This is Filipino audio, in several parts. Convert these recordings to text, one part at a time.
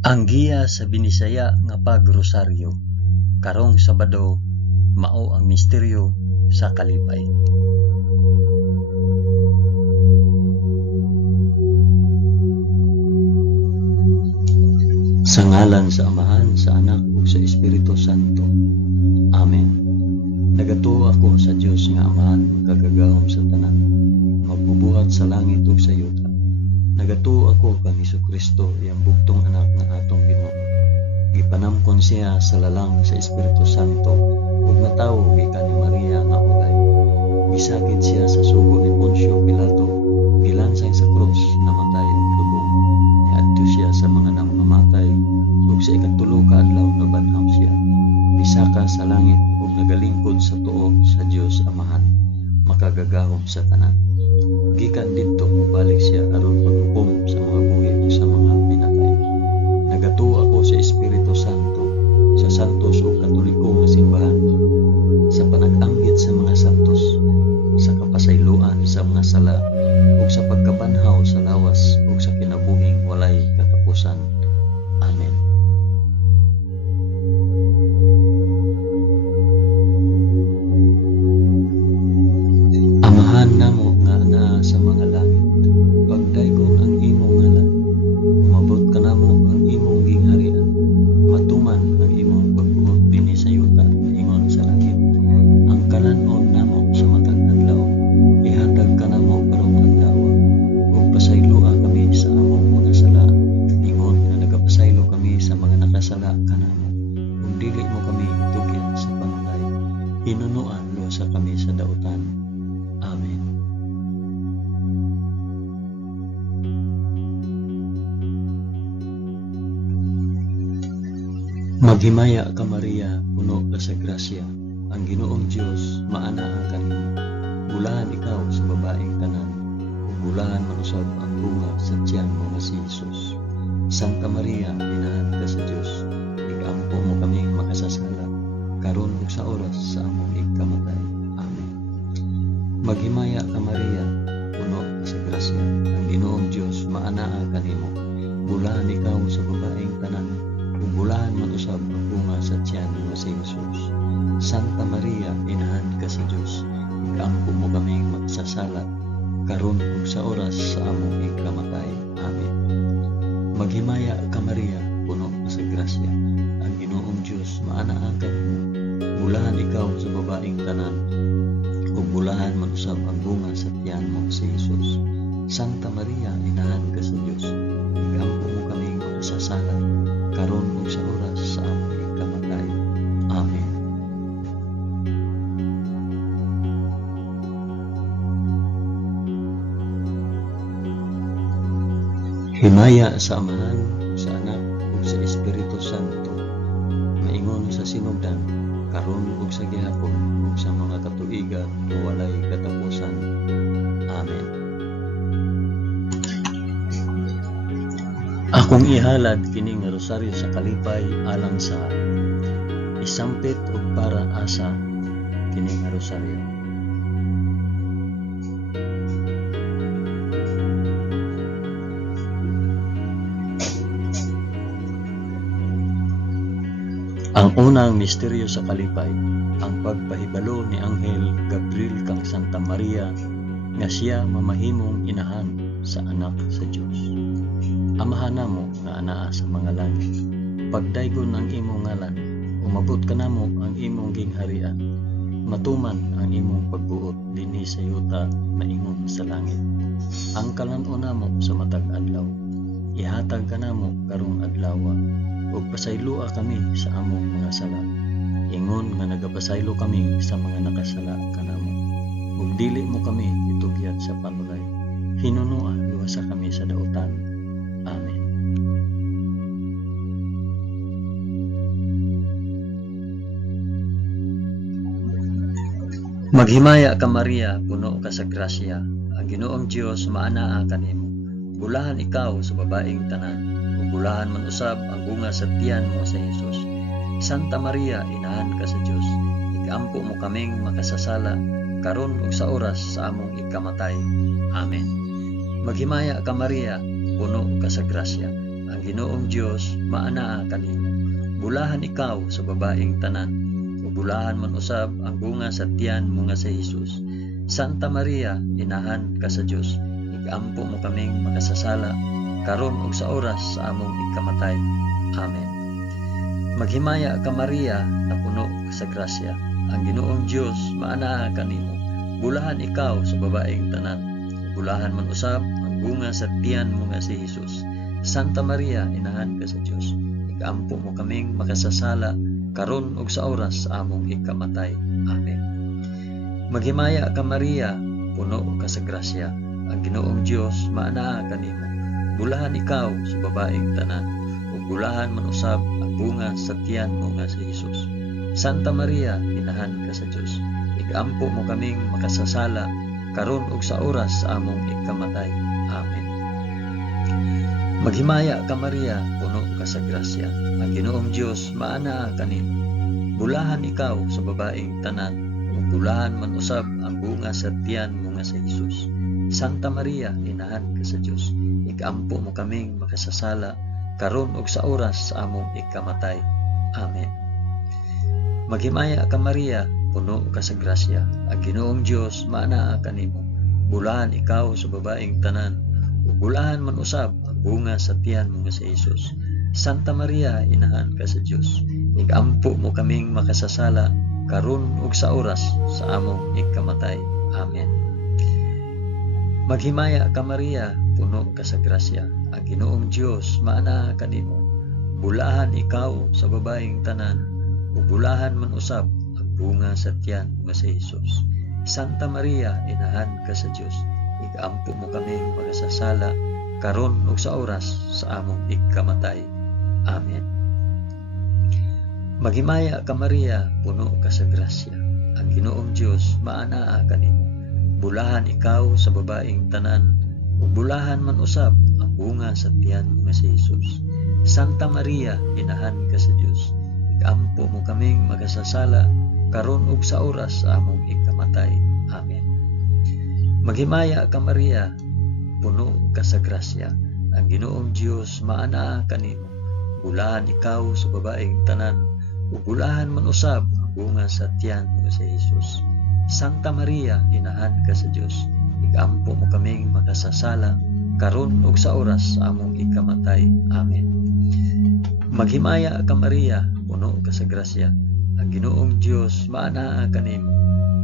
Ang giya sa Binisaya nga pagrosaryo, karong Sabado, mao ang misteryo sa kalipay. Sa ngalan sa Amahan, sa Anak, ug sa Espiritu Santo. Amen. Nagatuo ako sa Dios nga Amahan, magkagagahom sa tanan, magbubuhat sa langit ug sa yuta. Nagatuo ako kang Hesukristo, iyang bugtong anak ng atong Ginoo. Gipanamkon siya sa lalang sa Espiritu Santo, ug natawo gikan ni Maria nga ulay. Gisakit siya sa sugo ni Poncio Pilato, gilansay sa krus, namatay ug lubong. Niadto siya sa mga namamatay, ug sa ikatulo ka adlaw nabanhaw siya. Misaka sa langit ug nagalingkod sa tuo sa Dios Amahan, makagagahom sa tanan. Gikan didto mobalik siya aron paghukom sa mga buhi ug sa mga pinatay. Nagatuo ako sa Espiritu Santo, sa santos ug katoliko nga simbahan, sa panag-anggit sa mga santos, sa kapasayloan sa mga sala, ug sa pagkabanhaw sa lawas ug sa kinabuhing walay katapusan. Amen. Amahan namo nga naa sa mga langit, pagdaygon ang imong ngalan, umabot ka namo ang imong gingharian, matuman ang imong pagbuot dinhi sa yuta, ingon sa langit. Ang kalanon namo sa matag adlaw, ihatag ka namo karong adlaw, ug pasayloa kami sa among mga sala, ingon nga nagapasaylo kami sa mga nakasala kanamo. Ug dili mo kami itugyan sa panulay, hinunuan lusa kami sa dautan. Amen. Maghimaya ka Maria, puno ka sa grasya, ang Ginoong Dios maanaa kanimo. Bulahan ikaw sa babaeng tanan, ug bulahan manusab ang bunga sa tiyan mo nga si Jesus. Santa Maria, inahan ka sa Dios, igampo mo kaming makasasala, karon ug sa oras sa among ikamatay. Amen. Maghimaya ka Maria, puno ka sa grasya, ang Ginoong Dios maanaa kanimo. Bulahan ikaw sa babaeng tanan, ug bulahan manusab ang bunga sa tiyan nga si Jesus. Santa Maria, inahan ka sa Dios, igampo mo kaming makasasala, karon ug sa oras sa among ikamatay. Amen. Maghimaya ka Maria, puno ka sa grasya, ang Ginoong Dios maanaa kanimo. Bulahan ikaw sa babaeng tanan, ug bulahan manusab ang bunga sa tiyan mo si Jesus. Santa Maria, inahan ka sa Dios, igampo mo kaming makasasala, karon ug sa oras sa among ikamatay. Amen. Himaya sa Amahan, sa Anak, ug sa Espiritu Santo, maingon sa sinugdan, karon ug sa gihapon, ug sa mga katuigan nga walay katapusan. Amen. Akong ihalad kini nga rosaryo sa kalipay alang sa isampit ug para asa kini nga rosaryo. Ang unang misteryo sa kalipay, ang pagpahibalo ni Anghel Gabriel kang Santa Maria nga siya mamahimong inahan sa anak sa Dios. Amahan namo nga anaa sa mga langit, pagdaygon ang imong ngalan, umabot ka namo ang imong gingharian, matuman ang imong pagbuot dinhi sa yuta, maingon sa langit. Ang kalanon namo sa matag adlaw, ihatag ka namo karong adlaw, ug pasayloa kami sa among mga sala, ingon nga nagapasaylo kami sa mga nakasala kanamo. Ug dili mo kami itugyat sa panulay, hinunua luwasa kami sa dautan. Amen. Maghimaya ka Maria, puno ka sa grasya, ang Ginoong Dios maanaa kanimo. Bulahan ikaw sa babaeng tanan, ug bulahan man usab ang bunga sa tiyan mo sa Jesus. Santa Maria, inahan ka sa Dios, igampo mo kaming makasasala, karon ug sa oras sa among ikamatay. Amen. Maghimaya ka Maria, puno ka sa grasya, ang Ginoong Dios maanaa kanimo. Bulahan ikaw sa babaeng tanan, ug bulahan man usab ang bunga sa tiyan mo nga si Jesus. Santa Maria, inahan ka sa Dios, igampo mo kaming makasasala karon ug sa oras sa among ikamatay. Amen. Maghimaya ka Maria, na puno sa grasya, ang Ginoong Dios maanaa kanimo. Bulahan ikaw sa babaeng tanan, bulahan man usab ang bunga sa tiyan mo nga si Jesus. Santa Maria, inahan ka sa Dios, igampo mo kaming makasasala karon ug sa oras sa among ikamatay. Amen. Maghimaya ka Maria, puno ka sa grasya, ang Ginoong Dios maanaa kanimo. Bulahan ikaw sa babaeng tanan, ug bulahan man usab ang bunga sa tiyan mo nga si Jesus. Santa Maria, inahan ka sa Dios, igampo mo kaming makasasala karon ug sa oras sa among ikamatay. Amen. Maghimaya ka Maria, puno ka sa grasya, ang Ginoong Dios maanaa kanimo. Bulahan ikaw sa babaeng tanan, ug bulahan man usab ang bunga sa tiyan mo nga si Jesus. Santa Maria, inahan ka sa Dios, igampo mo kaming makasasala karon ug sa oras sa among ikamatay. Amen. Maghimaya ka Maria, puno ka sa grasya, ang Ginoong Dios maanaa kanimo. Bulahan ikaw sa babaeng tanan, ug bulahan man usab ang bunga sa tiyan mo nga si Jesus. Santa Maria, inahan ka sa Dios, igampo mo kaming makasasala karon ug sa oras sa among ikamatay. Amen. Maghimaya ka Maria, puno ka sa grasya, ang Ginoong Dios maanaa kanimo. Bulahan ikaw sa babaeng tanan, ug bulahan man usab ang bunga sa tiyan mo nga si Jesus. Santa Maria, inahan ka sa Dios, igampo mo kaming makasasala karon ug sa oras sa among ikamatay. Amen. Maghimaya ka Maria, puno ka sa grasya, ang Ginoong Dios maanaa kanimo. Bulahan ikaw sa babaeng tanan, ug bulahan man usab ang bunga sa tiyan mo nga si Jesus. Santa Maria, inahan ka sa Dios, igampo mo kaming makasasala karon ug sa oras sa among ikamatay. Amen. Maghimaya ka Maria, puno ka sa grasya, ang Ginoong Dios maanaa kanimo. Bulahan ikaw sa babaeng tanan, ug bulahan man usab ang bunga sa tiyan mo nga si Jesus. Santa Maria, inahan ka sa Dios, igampo mo kaming makasasala karon ug sa oras sa among ikamatay. Amen. Maghimaya ka Maria, puno ka sa grasya, ang Ginoong Dios maanaa kanimo.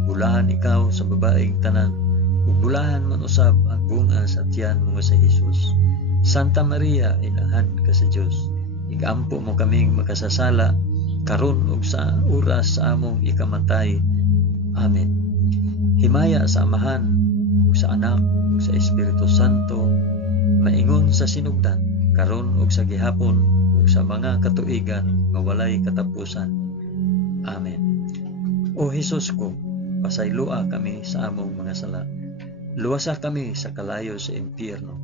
Bulahan ikaw sa babaeng tanan, ug bulahan man usab ang bunga sa tiyan mo nga si Jesus. Santa Maria, inahan ka sa Dios, igampo mo kaming makasasala karon ug sa oras sa among ikamatay. Amen. Himaya sa Amahan, ug sa Anak, ug sa Espiritu Santo, maingon sa sinugdan, karon ug sa gihapon, ug sa mga katuigan nga walay katapusan. Amen. O Hesus ko, pasaylua kami sa among mga sala. Luwasa kami sa kalayo sa impyerno,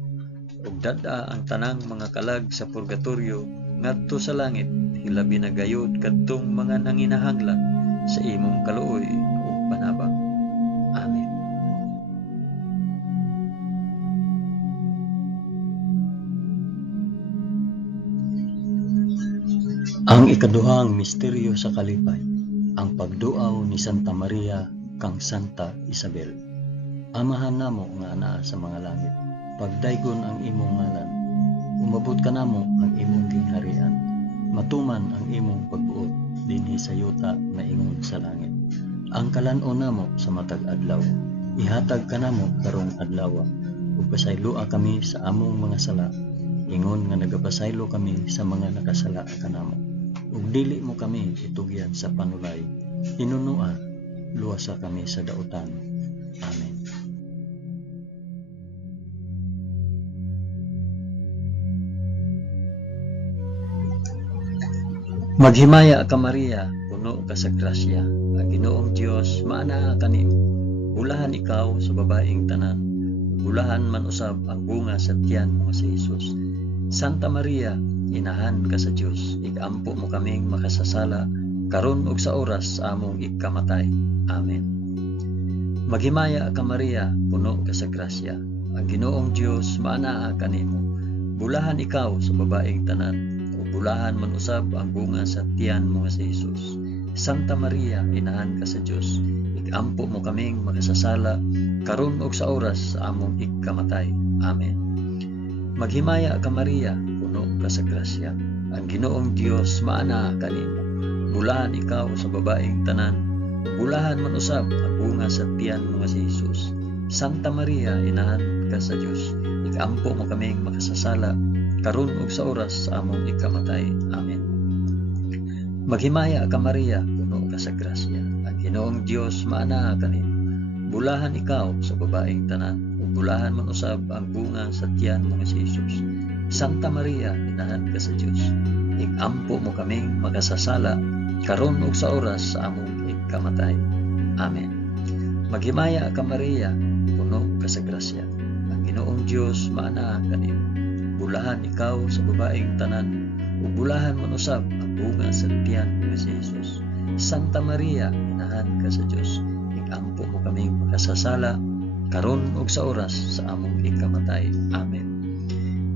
ug dad-a ang tanang mga kalag sa purgatorio ngadto sa langit, hilabi na gayud kadtong mga nanginahanglan sa imong kaluoy ug panabang. Amen. Ang ikaduhang misteryo sa kalipay, ang pagduaw ni Santa Maria kang Santa Isabel. Amahan namo nga anaa sa mga langit, pagdaygon ang imong ngalan, umabot ka namo ang imong gingharian, matuman ang imong pagbuot dinhi sa yuta na ingon sa langit. Ang kalan-on namo sa matag adlaw, ihatag ka namo karong adlaw, ug pasaylua kami sa among mga sala, ingon nga nagapasaylo kami sa mga nakasala kanamo. Ug dili mo kami itugyan sa panulay, hinunua luwasa kami sa dautan. Amen. Maghimaya ka Maria, puno ka sa grasya, ang Ginoong Dios maanaa kanimo. Bulahan ikaw sa babaeng tanan, bulahan man usab ang bunga sa tiyan mo si Jesus. Santa Maria, inahan ka sa Dios, igampo mo kaming makasasala karon ug sa oras sa among ikamatay. Amen. Maghimaya ka Maria, puno ka sa grasya, ang Ginoong Dios maanaa kanimo. Bulahan ikaw sa babaeng tanan, ug bulahan man usab ang bunga sa tiyan mo nga si Jesus. Santa Maria, inahan ka sa Dios, igampo mo kaming makasasala karon ug sa oras sa among ikamatay. Amen. Maghimaya ka Maria, puno ka sa grasya. Ang Ginoong Dios maana kanimo. Bulahan ikaw sa babaeng tanan, bulahan man usab ang bunga sa tiyan mo nga si Jesus. Santa Maria, inahan ka sa Dios, igampo mo kaming makasasala karon ug sa oras sa among ikamatay. Amen. Maghimaya ka Maria, puno ka sa grasya. Ang Ginoong Dios maana kanimo. Bulahan ikaw sa babaeng tanan, ug bulahan man usab ang bunga sa tiyan mo nga si Jesus. Santa Maria, inahan ka sa Dios, igampo mo kaming makasasala karon ug sa oras sa among ikamatay. Amen. Maghimaya ka Maria, puno ka sa grasya. Ang Ginoong Dios maana kanimo. Bulahan ikaw sa babaeng tanan, ug bulahan man usab ang bunga sa tiyan mo nga si Jesus. Santa Maria, inahan ka sa Dios, igampo mo kaming makasasala karon ug sa oras sa among ikamatay. Amen.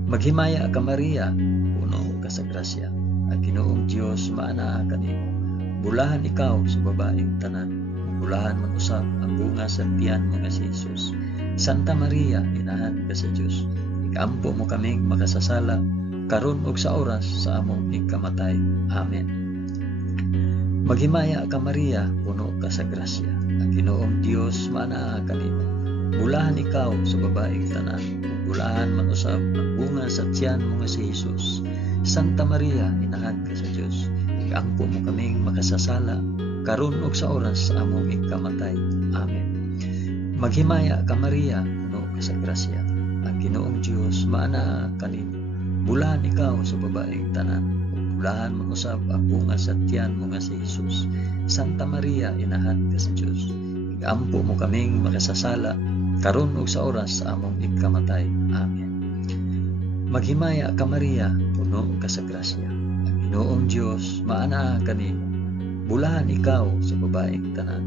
Maghimaya ka Maria, puno ka sa grasya. Ang Ginoong Dios maana kanimo. Bulahan ikaw sa babaeng tanan, bulahan man usab ang bunga sa tiyan mo nga si Jesus. Santa Maria, inahan ka sa Dios, igampo mo kaming makasasala karon ug sa oras sa among ikamatay. Amen. Maghimaya ka Maria, puno ka sa grasya. Ang Ginoong Dios maana kanimo. Bulahan ikaw sa babaeng tanan, bulahan man usab ang bunga sa tiyan mo nga si Jesus. Santa Maria, inahan ka sa Dios, igampo mo kaming makasasala karon ug sa oras sa among ikamatay. Amen. Maghimaya ka Maria, puno ka sa grasya. Ang Ginoong Dios maana kanimo. Bulahan ikaw sa babaeng tanan, bulahan man usab ang bunga sa tiyan mo nga si Jesus. Santa Maria, inahan ka sa Dios, igampo mo kaming makasasala karon ug sa oras sa among ikamatay. Amen. Maghimaya ka Maria, puno ka sa grasya. Ang Ginoong Dios maana kanimo. Bulahan ikaw sa babaeng tanan,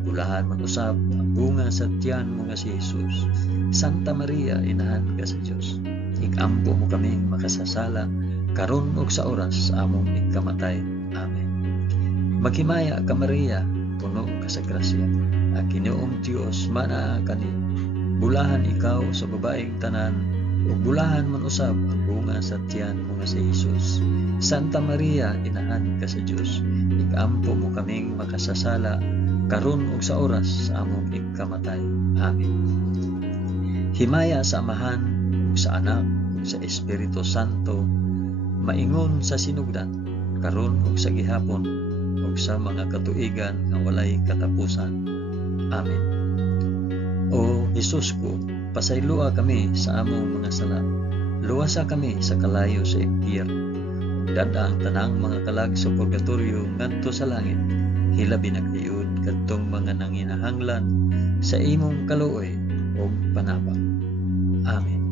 bulahan man usab ang bunga sa tiyan mo nga si Jesus. Santa Maria, inahan ka sa Dios, igampo mo kaming makasasala karon ug sa oras sa among ikamatay. Amen. Maghimaya ka Maria, puno ka sa grasya. Ang Ginoong Dios maana kanimo. Bulahan ikaw sa babaeng tanan, ug bulahan man usab ang bunga sa tiyan mo nga si Jesus. Santa Maria, inahan ka sa Dios, igampo mo kaming makasasala karon ug sa oras sa among ikamatay. Amen. Himaya sa Amahan ug sa Anak ug sa Espiritu Santo, maingon sa sinugdan karon ug sa gihapon ug sa mga katuigan nga walay katapusan. Amen. O Jesus ko, pasaylua kami sa among mga sala. Luwasa kami sa kalayo sa impyerno. Dada ang tanang mga kalag sa purgatorio ngadto sa langit. Hilabi na kayod kadtong mga nanginahanglan sa imong kaluoy o panabang. Amen.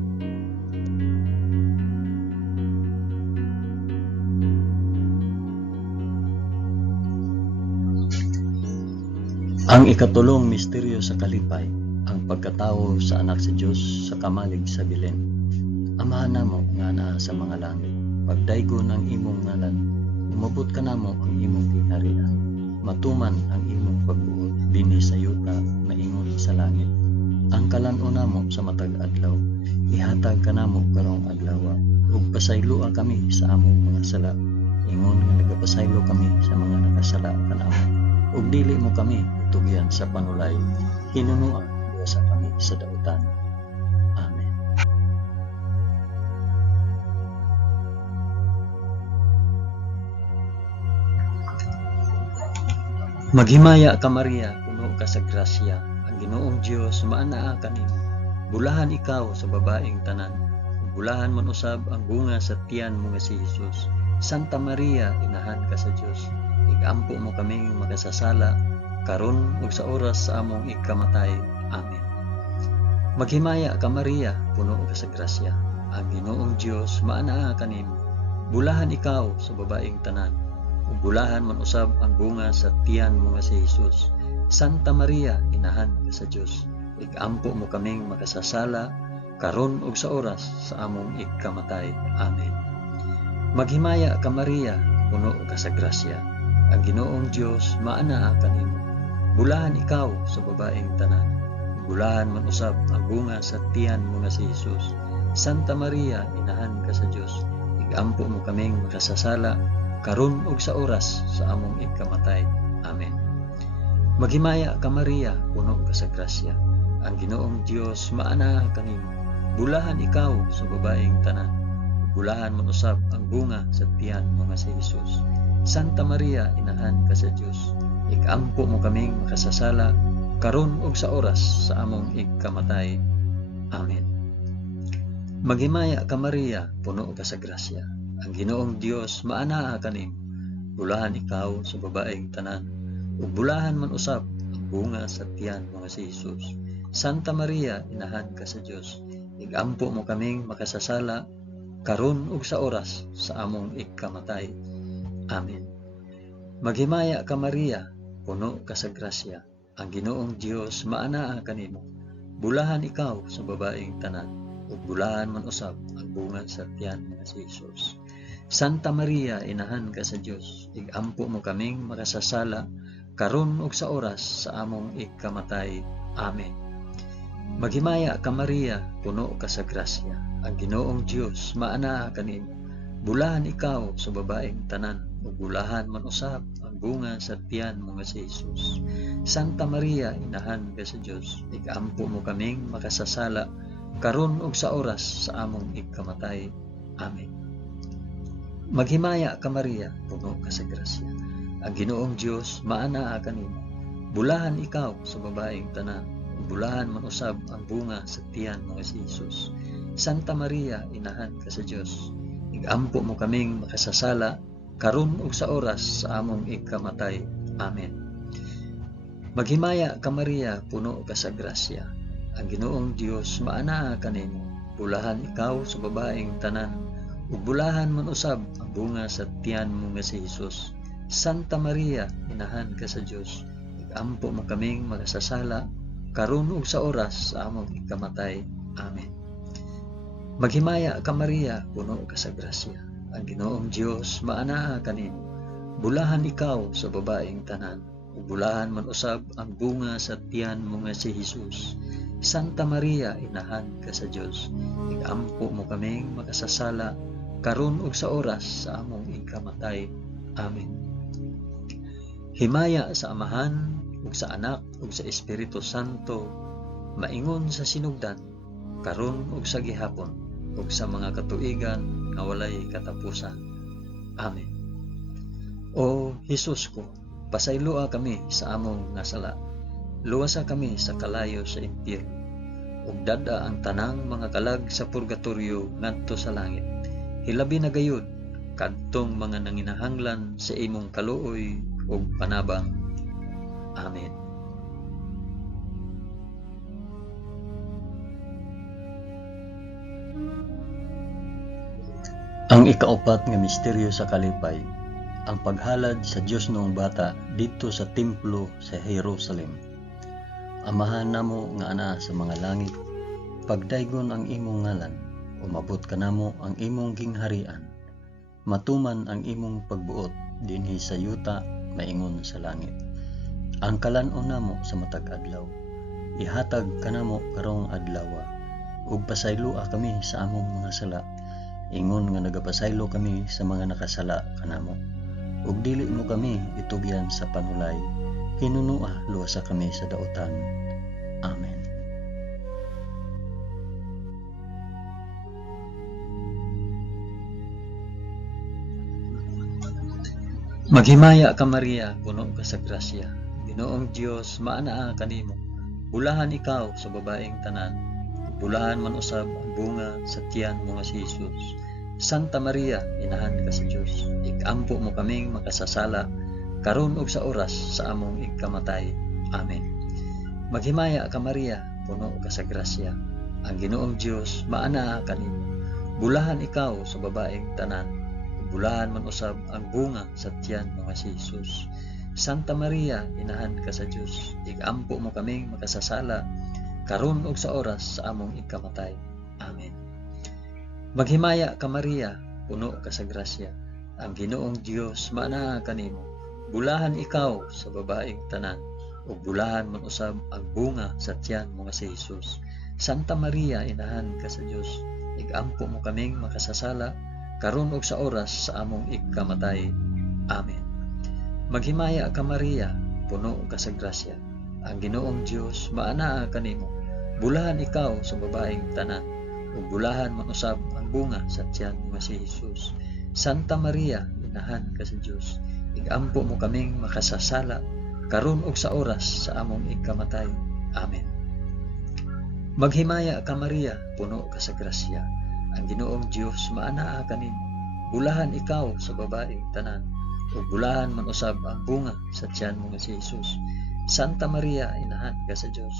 Ang ikatulong misteryo sa kalipay, ang pagkatao sa anak sa Dios sa kamalig sa Belen. Amahan namo nga naa sa mga langit, pagdaygon ang imong ngalan, umabot ka namo ang imong gingharian, matuman ang imong pagbuot dinhi sa yuta maingon sa langit. Ang kalan-o namo sa matag adlaw, ihatag ka namo karong adlaw, ug pasaylua kami sa among mga sala, ingon nga nagapasaylo kami sa mga nakasala kanamo, ug dili mo kami tugyan sa panulay, hinunuan sa kami sa dautan. Amen. Maghimaya ka Maria, puno ka sa grasya. Ang Ginoong Dios maanaa kanimo. Bulahan ikaw sa babaeng tanan, bulahan man usab ang bunga sa tiyan mo nga si Jesus. Santa Maria, inahan ka sa Dios, igampo mo kaming makasasala karon ug sa oras sa among ikamatay. Amen. Maghimaya ka Maria, puno ka sa grasya. Ang Ginoong Dios maanaa kanimo. Bulahan ikaw sa babaeng tanan, ug bulahan man usab ang bunga sa tiyan mo nga si Jesus. Santa Maria, inahan ka sa Dios, igampo mo kaming makasasala karon ug sa oras sa among ikamatay. Amen. Maghimaya ka Maria, puno ka sa grasya. Ang Ginoong Dios maanaa kanimo. Bulahan ikaw sa babaeng tanan. Bulahan man usab ang bunga sa tiyan mo nga si Jesus. Santa Maria, inahan ka sa Dios. Igampo mo kaming makasasala karon ug sa oras sa among ikamatay. Amen. Maghimaya ka Maria, puno ka sa grasya. Ang Ginoong Dios maanaa kanimo. Bulahan ikaw sa babaeng tanan. Bulahan man usab ang bunga sa tiyan mo nga si Jesus. Santa Maria, inahan ka sa Dios. Igampo mo kaming makasasala karon ug sa oras sa among ikamatay. Amen. Maghimaya ka Maria, puno ka sa grasya. Ang Ginoong Dios maanaa kanimo. Bulahan ikaw sa babaeng tanan. Ug bulahan man usab ang bunga sa tiyan mo nga si Jesus. Santa Maria, inahan ka sa Dios. Igampo mo kaming makasasala karon ug sa oras sa among ikamatay. Amen. Maghimaya ka Maria, puno ka sa grasya. Ang Ginoong Dios maanaa kanimo. Bulahan ikaw sa babaeng tanan. Ug bulahan man usab ang bunga sa tiyan nga si Jesus. Santa Maria, inahan ka sa Dios. Igampo mo kaming makasasala karon ug sa oras sa among ikamatay. Amen. Maghimaya ka Maria, puno ka sa grasya. Ang Ginoong Dios maanaa kanimo. Bulahan ikaw sa babaeng tanan. Ug bulahan man usab ang bunga sa tiyan mo nga si Jesus. Santa Maria, inahan ka sa Dios. Igampo mo kaming makasasala karon ug sa oras sa among ikamatay. Amen. Maghimaya ka Maria, puno ka sa grasya. Ang Ginoong Dios maanaa kanimo. Bulahan ikaw sa babaeng tanan. Ug bulahan man usab ang bunga sa tiyan mo nga si Jesus. Santa Maria, inahan ka sa Dios. Igampo mo kaming makasasala karon ug sa oras sa among ikamatay. Amen. Maghimaya ka Maria, puno ka sa grasya. Ang Ginoong Dios maanaa kanimo. Bulahan ikaw sa babaeng tanan. Ug bulahan man usab ang bunga sa tiyan mo nga si Jesus. Santa Maria, inahan ka sa Dios. Igampo mo kaming makasasala karon ug sa oras sa among ikamatay. Amen. Maghimaya ka Maria, puno ka sa grasya. Ang Ginoong Dios maanaa kanimo. Bulahan ikaw sa babaeng tanan. Ug bulahan man usab ang bunga sa tiyan mo nga si Jesus. Santa Maria, inahan ka sa Dios. Igampo mo kaming makasasala karon ug sa oras sa among ikamatay. Amen. Himaya sa Amahan ug sa Anak ug sa Espiritu Santo, maingon sa sinugdan, karon ug sa gihapon, ug sa mga katuigan nga walay katapusan. Amen. O Jesus ko, pasayloa kami sa among nasala. Luwasa kami sa kalayo sa impyerno, ug dada ang tanang mga kalag sa purgatorio ngadto sa langit. Hilabi na gayud kadtong mga nanginahanglan sa imong kaluoy ug panabang. Amen. Ang ikaapat nga misteryo sa kalipay, ang paghalad sa Dios noong bata dito sa templo sa Jerusalem. Amahan namo nga ana sa mga langit, pagdaygon ang imong ngalan, umabot kanamo ang imong gingharian. Matuman ang imong pagbuot dinhi sa yuta maingon sa langit. Ang kalan-on namo sa matag adlaw, ihatag kanamo karong adlaw, ug pasayloa kami sa among mga sala, ingon nga nagapasaylo kami sa mga nakasala kanamo. Ug dili mo kami itugyan sa panulay, hinunua luwasa kami sa daotan. Amen. Maghimaya ka Maria, puno ka sa grasya. Ginoong Dios maanaa kanimo. Bulahan ikaw sa babaeng tanan. Bulahan man usab ang bunga sa tiyan mo nga si Jesus. Santa Maria, inahan ka sa Dios. Igampo mo kaming makasasala karon ug sa oras sa among ikamatay. Amen. Maghimaya ka Maria, puno ka sa grasya. Ang Ginoong Dios maanaa kanimo. Bulahan ikaw sa babaeng tanan. Bulahan man usab ang bunga sa tiyan mo nga si Jesus. Santa Maria, inahan ka sa Dios. Igampo mo kaming makasasala karon ug sa oras sa among ikamatay. Maghimaya ka Maria, puno ka sa grasya, ang Ginoong Dios maanaa kanimo. Bulahan ikaw sa babaeng tanan, ug bulahan man usab ang bunga sa tiyan mo nga si Hesus. Santa Maria, inahan ka sa Dios, igampo mo kaming makasasala karon ug sa oras sa among ikamatay. Amen. Maghimaya ka Maria, puno ka sa grasya, ang Ginoong Dios maanaa kanimo. Bulahan ikaw sa babaeng tanan, ug bulahan man usab ang bunga sa tiyan mo si Hesus. Santa Maria, inahan ka sa Dios, igampo mo kaming makasasala karon ug sa oras sa among ikamatay. Amen. Maghimaya ka Maria, puno ka sa grasya, ang Ginoong Dios maanaa kanimo. Bulahan ikaw sa babaeng tanan, ug bulahan man usab ang bunga sa tiyan mo si Hesus. Santa Maria, inahan ka sa Dios,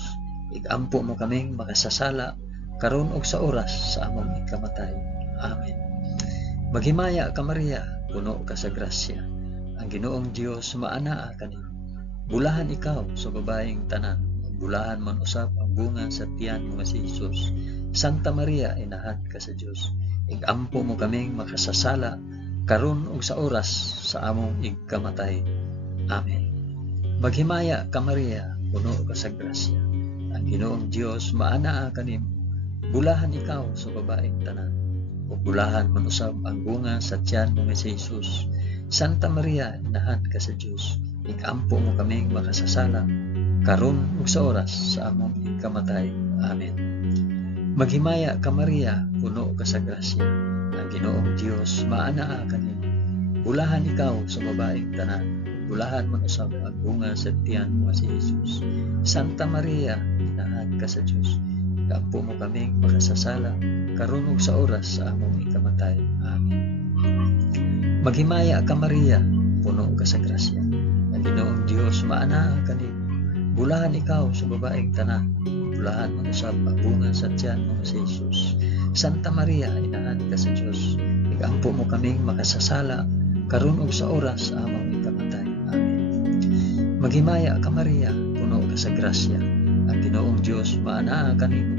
igampo mo kaming makasasala karon ug sa oras sa among ikamatay. Amen. Maghimaya ka Maria, puno ka sa grasya, ang Ginoong Dios maanaa kanimo. Bulahan ikaw sa babaeng tanan, bulahan man usab ang bunga sa tiyan mo si Hesus. Santa Maria, inahan ka sa Dios, igampo mo kaming makasasala karon ug sa oras sa among ikamatay. Amen. Maghimaya ka Maria, puno ka sa grasya, ang Ginoong Dios maanaa kanimo. Bulahan ikaw sa babaeng tanan, ug bulahan man usab ang bunga sa tiyan mo si Hesus. Santa Maria, inahan ka sa Dios, igampo mo kaming makasasala karon ug sa oras sa among ikamatay. Amen. Maghimaya ka Maria, puno ka sa grasya, ang Ginoong Dios maanaa kanimo. Bulahan ikaw sa babaeng tanan, bulahan man usab ang bunga sa tiyan mo si Hesus. Santa Maria, inahan ka sa Dios, igampo mo kaming makasasala karon ug sa oras sa among ikamatay. Amen. Maghimaya ka Maria, puno ka sa grasya, ang Ginoong Dios maanaa kanimo. Bulahan ikaw sa babaeng tanan, bulahan man usab ang bunga sa tiyan mo si Hesus. Santa Maria, inahan ka sa Dios, igampo mo kaming makasasala karon ug sa oras sa among ikamatay. Amen. Maghimaya ka Maria, puno ka sa grasya, ang Ginoong Dios maanaa kanimo.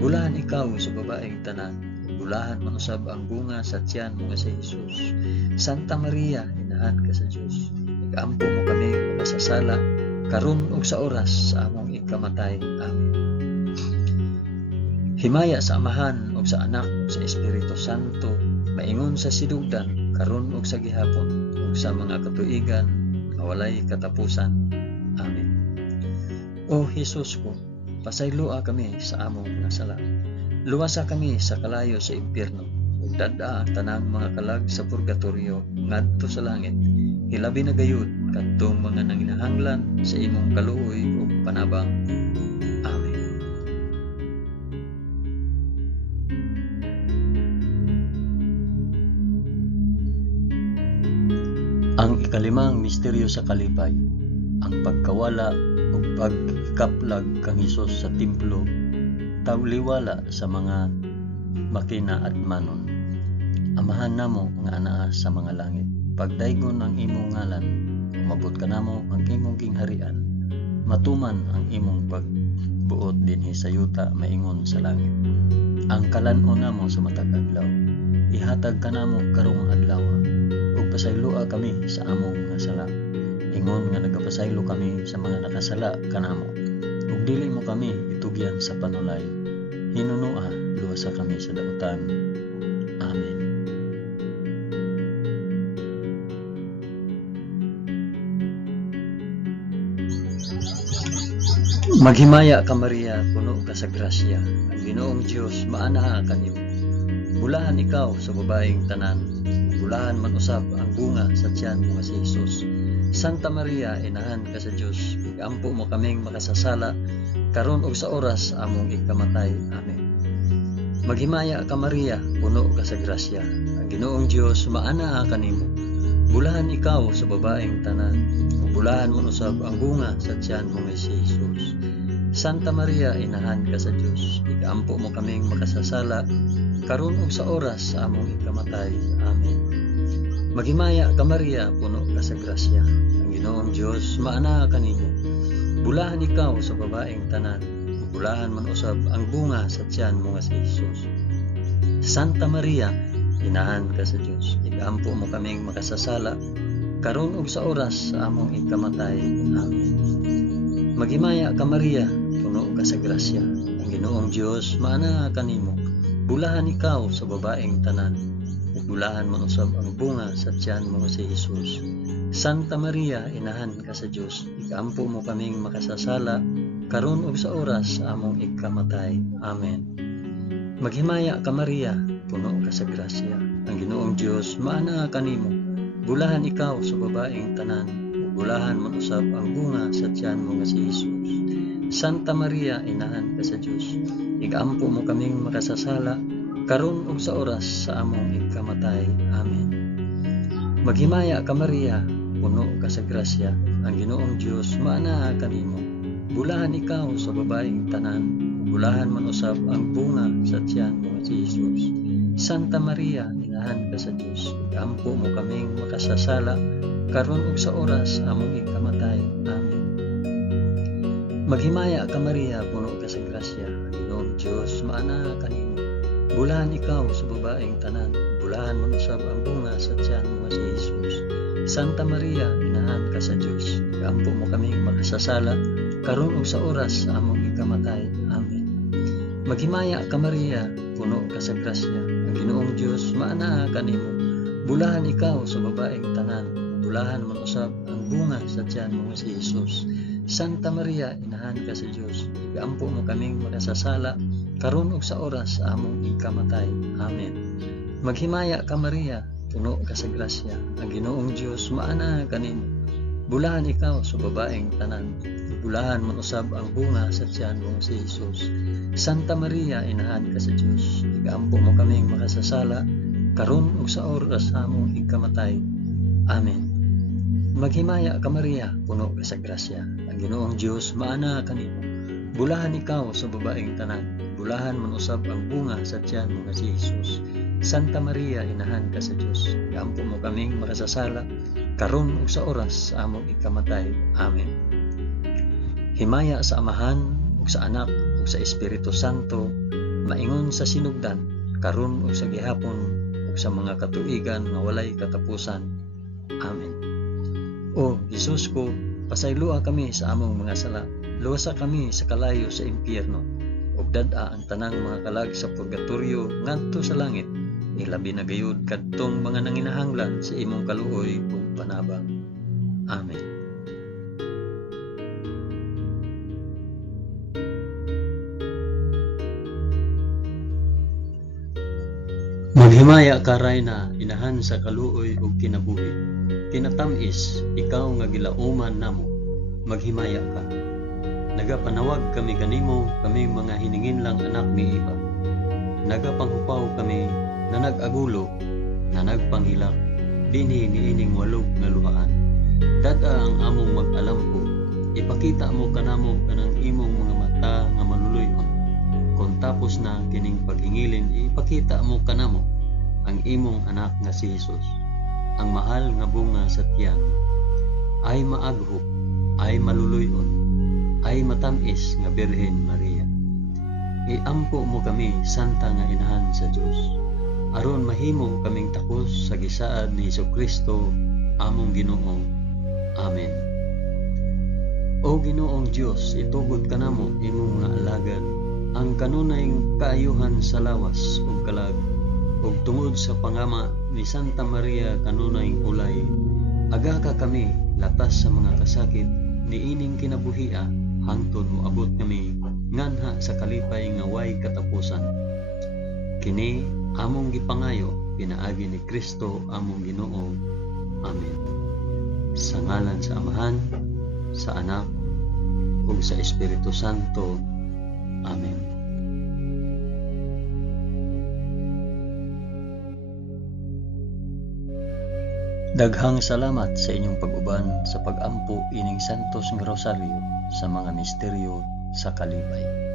Bulahan ikaw sa babaeng tanan, bulahan man usab ang bunga sa tiyan mo si Hesus. Santa Maria, inahan ka sa Dios, igampo mo kaming makasasala karon ug sa oras sa among ikamatay. Amen. Himaya sa Amahan ug sa Anak ug sa Espiritu Santo, maingon sa sidugdan karon ug sa gihapon ug sa mga katuigan nga walay katapusan. Amen. O Hesus ko, pasayloa kami sa among mga sala. Luwasa kami sa kalayo sa impyerno, ug dad-a ang tanang mga kalag sa purgatorio ngadto sa langit. Hilabi na gayud kadtong mga nanginahanglan sa imong kaluoy ug panabang. Amen. Ang ikalimang misteryo sa kalipay, ang pagkawala ug pagkaplag kang Hesus sa templo, tawliwala sa mga makina at manon. Amahan namo nga anaa sa mga langit, pagdaygon ang imong ngalan, umabot ka namo ang imong gingharian, matuman ang imong pagbuot dinhi sa yuta maingon sa langit. Ang kalan-on namo sa matag adlaw, ihatag ka namo karong adlaw, ug pasayloa kami sa among mga sala. Ingon nga nagapasaylo kami sa mga nakasala kanamo, ug dili mo kami itugyan sa panulay. Hinunua, luwasa kami sa dautan. Amen. Maghimaya ka Maria, puno ka sa grasya, ang Ginoong Dios maanaa kanimo. Bulahan ikaw sa babaeng tanan, bulahan man usab ang bunga sa tiyan mo si Hesus. Santa Maria, inahan ka sa Dios, igampo mo kaming makasasala karon ug sa oras among ikamatay. Amen. Maghimaya ka Maria, puno ka sa grasya, ang Ginoong Dios maanaa kanimo. Bulahan ikaw sa babaeng tanan, bulahan mo usab ang bunga sa tiyan mo si Hesus. Santa Maria, inahan ka sa Dios, igampo mo kaming makasasala karon ug sa oras sa among ikamatay. Amen. Maghimaya ka Maria, puno ka sa grasya, ang Ginoong Dios maanaa kanimo. Bulahan ikaw sa babaeng tanan, bulahan man usab ang bunga sa tiyan mo si Hesus. Santa Maria, inahan ka sa Dios, igampo mo kaming makasasala, karon ug sa oras sa among ikamatay. Amen. Maghimaya ka Maria, puno ka sa grasya, ang Ginoong Dios maana kanimo. Bulahan ikaw sa babaeng tanan, ug bulahan man usab ang bunga sa tiyan mo si Jesus. Santa Maria, inahan ka sa Dios, igampo mo kaming makasasala, karon ug sa oras sa among ikamatay. Amen. Maghimaya ka Maria, puno ka sa grasya, ang Ginoong Dios maana kanimo. Bulahan ikaw sa babaeng tanan, ug bulahan man usab ang bunga sa tiyan mo si Jesus. Santa Maria, inahan ka sa Dios, igampo mo kaming makasasala, karon ug sa oras sa among ikamatay. Amen. Maghimaya ka Maria, puno ka sa grasya, ang Ginoong Dios maana kanimo. Bulahan ikaw sa babaeng tanan, bulahan man usab ang bunga sa tiyan mo si Jesus. Santa Maria, inahan ka sa Dios, igampo mo kaming makasasala, karon ug sa oras sa among ikamatay. Amen. Maghimaya ka Maria, puno ka sa grasya, ang Ginoong Dios maana kanimo. Bulahan ikaw sa babaeng tanan, bulahan man usab ang bunga sa tiyan mo si Jesus. Santa Maria, inahan ka sa Dios, igampo mo kaming makasasala, karon ug sa oras sa among ikamatay. Amen. Maghimaya ka Maria, puno ka sa grasya, ang Ginoong Dios maana kanimo. Bulahan ikaw sa babaeng tanan, bulahan man usab ang bunga sa tiyan mo si Jesus. Santa Maria, inahan ka sa Dios, igampo mo kaming makasasala, karon ug sa oras sa among ikamatay. Amen. Maghimaya ka Maria, puno ka sa grasya, ang Ginoong Dios maana kanimo. Bulahan ikaw sa babaeng tanan, bulahan man usab ang bunga sa tiyan mo si Jesus. Santa Maria, inahan ka sa Dios, igampo mo kaming makasasala, karon ug sa oras sa among ikamatay. Amen. Maghimaya ka Maria, puno ka sa grasya, ang Ginoong Dios maana kanimo. Bulahan ikaw sa babaeng tanan, bulahan man usab ang bunga sa tiyan mo si Jesus. Santa Maria, inahan ka sa Dios, igampo mo kaming makasasala, karon ug sa oras sa among ikamatay. Amen. Himaya sa Amahan ug sa Anak ug sa Espiritu Santo, maingon sa sinugdan, karon ug sa gihapon ug sa mga katuigan nga walay katapusan. Amen. O Jesus ko, pasaylua kami sa among mga sala, luwasa kami sa kalayo sa impyerno, ug dad-a ang tanang mga kalag sa purgatorio ngadto sa langit, ilabi na gayud kadtong mga nanginahanglan sa imong kaluoy ug panabang. Amen. Maghimaya ka Rayna, inahan sa kaluoy ug kinabuhi. Kinatamis, ikaw nga gilauman namo, maghimaya ka. Nagapanawag kami kanimo, kami mga hiningin lang anak ni Eva. Nagapanghupaw kami, na nag-agulo, na nagpanghilak, dinhi niining walog nga luhaan. Dada ang among mag-alampo, ipakita mo kanamo kanang imong mga mata nga maluluyon. Kung tapos na kining paghingilin, ipakita mo kanamo ang imong anak nga si Jesus. Ang mahal nga bunga sa tiyan, ay maaghop, ay maluluyon, ay matamis nga Birhen Maria. Iampo mo kami, santa nga inahan sa Dios, aron mahimo kaming takos sa gisaad ni Jesucristo, among Ginoo. Amen. O Ginoong Dios, itugod kanamo imong mga alagad, ang kanunay kaayuhan sa lawas ug kalag, ug tungod sa pangama ni Santa Maria kanunay ulay, aga ka kami latas sa mga kasakit niining kinabuhia, hangtod moabot kami nganha sa kalipay nga way katapusan. Kini among gipangayo pinaagi ni Kristo among Ginoo. Amen. Sa ngalan sa Amahan, sa Anak, ug sa Espiritu Santo. Amen. Daghang salamat sa inyong pag-uban sa pag-ampo ining Santos nga Rosaryo sa mga misteryo sa kalipay.